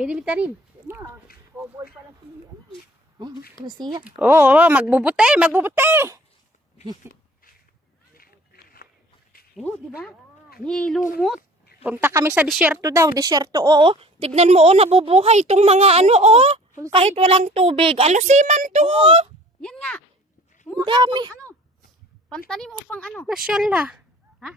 Pwede bitarin. Cowboy pala siya. Pala siya. Oo, magbubuti, magbubuti. Oh, di ba? May lumot. Punta kami sa disyerto daw, disyerto, oo. Tignan mo, nabubuhay itong mga ano, kahit walang tubig. Alusiman to, Yan nga. Ang dami. Ano? Pantanim mo pang ano? Masyallah. Ha?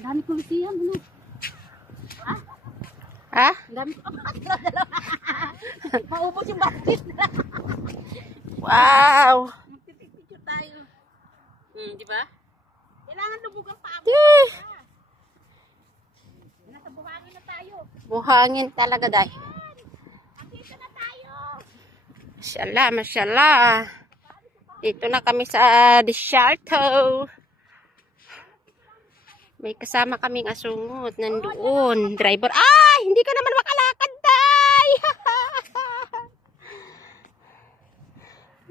Ang dami ko siya, ano? Ha? Ha? Ang dami ko. Maubos yung basket. Wow. Magpipicture tayo. Di ba? Kailangan lubugan pa ako. Nasa buhangin na tayo. Buhangin talaga, day. Andito na tayo. Masyallah, masyallah. Dito na kami sa disyerto. May kasama kaming asungot nandoon. Driver. Ay! Hindi ka naman makalakad, day!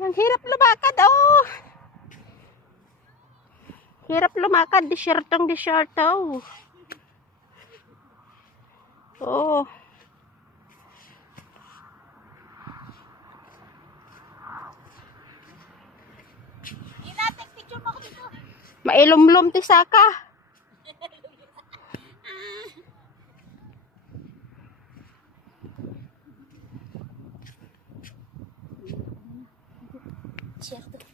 Ang hirap lumakad, oh! Hirap lumakad. Disyertong disyerto. Oh. Inatek picture mo ako dito. Mailumlum ti saka. Disyerto.